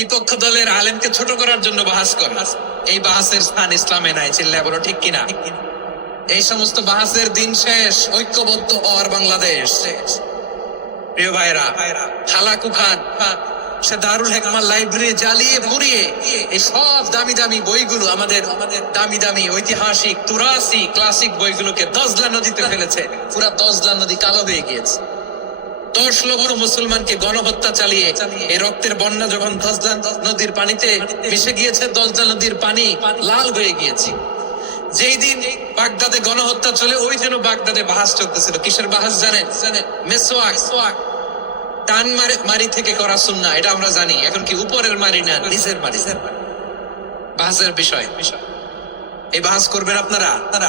বিপক্ষ দলের আলেমকে ছোট করার জন্য বাহাস করে এই বাহাসের স্থান ইসলামে নাই চিল্লা বলো ঠিক কিনা এই সমস্ত বাহাসের দিন শেষ ঐক্যবদ্ধ হওয়ার বাংলাদেশ প্রিয় ভাইরা সে দারুল হেকমার লাইব্রেরি জ্বালিয়ে পুড়িয়ে এই সব দামি দামি বইগুলো আমাদের আমাদের দামি দামি ঐতিহাসিক তুরাসি ক্লাসিক বইগুলোকে দজলা নদীতে ফেলেছে পুরা দজলা নদী কালো হয়ে গিয়েছে দোষলহুর মুসলমানকে গণহত্যা চালিয়ে এই রক্তের বন্যা যখন দশদান নদীর পানিতে মিশে গিয়েছে দশদান নদীর পানি লাল হয়ে গিয়েছে যেই দিন বাগদাদে গণহত্যা চলে ওই জন্য বাগদাদে বাহাস চলতেছিল কিসের বাহাস জানে মেসোয়াক টান মারি থেকে করা সুন্না এটা আমরা জানি এখন কি উপরের মারি না নিজের মারি বাহাসের বিষয় বিষয় এই বাহাস করবেন আপনারা আপনারা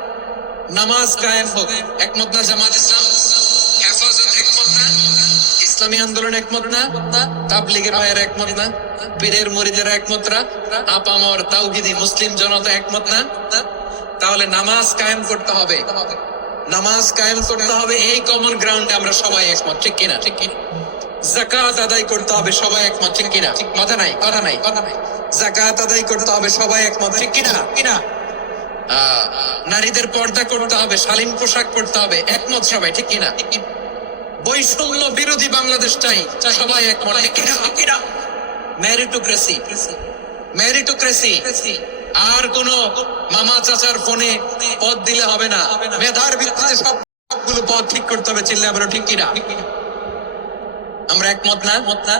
নামাজ কায়েম হোক একমত না জামাত ইসলাম হেফাজত একমত না ইসলামী আন্দোলন একমত না তাবলিগের ভাইয়ের একমত না পীরের মরিদের একমত না আপামর মুসলিম জনতা একমত না তাহলে নামাজ কায়েম করতে হবে নামাজ কায়েম করতে হবে এই কমন গ্রাউন্ডে আমরা সবাই একমত ঠিক কিনা ঠিক জাকাত আদায় করতে হবে সবাই একমত ঠিক কিনা কথা নাই কথা নাই কথা নাই জাকাত আদায় করতে হবে সবাই একমত ঠিক কিনা কিনা নারীদের পর্দা করতে হবে শালীন পোশাক করতে হবে একমত সবাই ঠিক কিনা বৈষম্য বিরোধী বাংলাদেশ চাই সবাই একমত ম্যারিটোক্রেসি ম্যারিটোক্রেসি আর কোন মামা চাচার ফোনে পদ দিলে হবে না মেধার ভিত্তিতে সবগুলো পদ ঠিক করতে হবে চিল্লে আমরা ঠিক কিনা আমরা একমত না মত না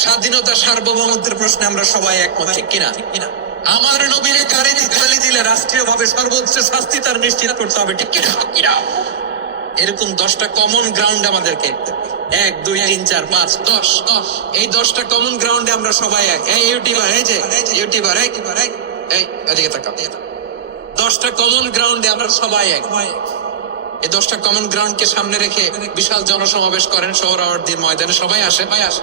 স্বাধীনতা সার্বভৌমত্বের প্রশ্নে আমরা সবাই একমত ঠিক কিনা ঠিক কিনা আমার নবীরে গালি গালি দিলে রাষ্ট্রীয়ভাবে সর্বোচ্চ শাস্তি তার নিশ্চিত করতে হবে ঠিক এরকম দশটা কমন গ্রাউন্ড আমাদেরকে এক দুই তিন চার পাঁচ দশ এই দশটা কমন গ্রাউন্ডে আমরা সবাই এক এই ইউটিউবার এই যে ইউটিউবার এই এই এদিকে তাকাও দশটা কমন গ্রাউন্ডে আমরা সবাই এক এই দশটা কমন গ্রাউন্ডকে সামনে রেখে বিশাল জনসমাবেশ করেন সোহরাওয়ার্দির ময়দানে সবাই আসে ভাই আসে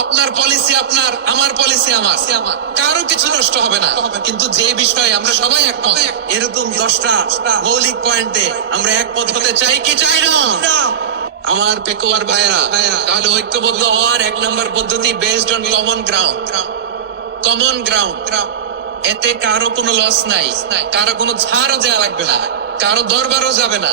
আপনার পলিসি আপনার আমার পলিসি আমার কারো কিছু নষ্ট হবে না কিন্তু যে বিষয়ে আমরা সবাই একমত এরকম দশটা মৌলিক পয়েন্টে আমরা একমত হতে চাই কি চাই না আমার পেকুয়ার ভাইরা তাহলে ঐক্যবদ্ধ হওয়ার এক নম্বর পদ্ধতি based on common ground common ground এতে কারো কোনো লস নাই কারো কোনো ছাড়ও দেওয়া লাগবে না কারো দরবারও যাবে না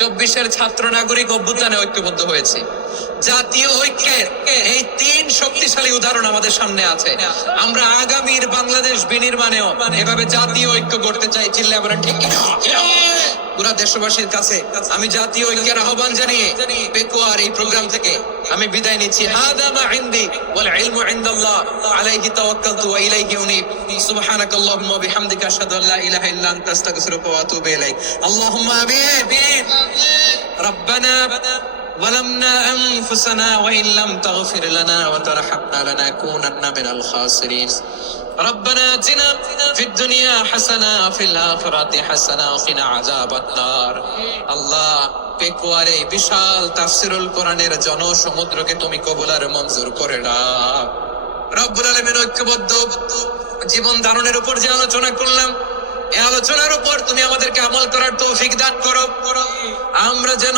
চব্বিশের ছাত্র নাগরিক অভ্যুত্থানে ঐক্যবদ্ধ হয়েছে জাতীয় ঐক্যের এই তিন শক্তিশালী উদাহরণ আমাদের সামনে আছে আমরা আগামীর বাংলাদেশ বিনির্মাণেও এভাবে জাতীয় ঐক্য করতে চাই চিল্লা আমরা ঠিক পুরা দেশবাসীর কাছে আমি জাতীয় ঐক্যের আহ্বান জানিয়ে পেকুয়ার এই প্রোগ্রাম থেকে আমি বিদায় নিচ্ছি হাদা মা ইনদি ওয়াল ইলমু ইনদাল্লাহ আলাইহি তাওয়াক্কালতু ওয়া ইলাইহি উনীব সুবহানাকাল্লাহুম্মা ওয়া বিহামদিকা আশহাদু আল্লা ইলাহা ইল্লা আনতা আস্তাগফিরুকা ওয়া আতুবু ইলাইক আল্লাহুম্মা আমিন ربنا ظلمنا أنفسنا وإن لم تغفر لنا وترحمنا لنكونن من الخاسرين ربنا اتنا في الدنيا حسنة وفي الآخرة حسنة وقنا عذاب النار الله পেকুয়ারে বিশাল তাফসিরুল কোরআনের জনসমুদ্রকে তুমি কবুলার মঞ্জুর করে নাও রব্বুল আলামিন ঐক্যবদ্ধ জীবন ধারণের উপর যে আলোচনা করলাম এই আলোচনার উপর তুমি আমাদেরকে আমল করার তৌফিক দান করো আমরা যেন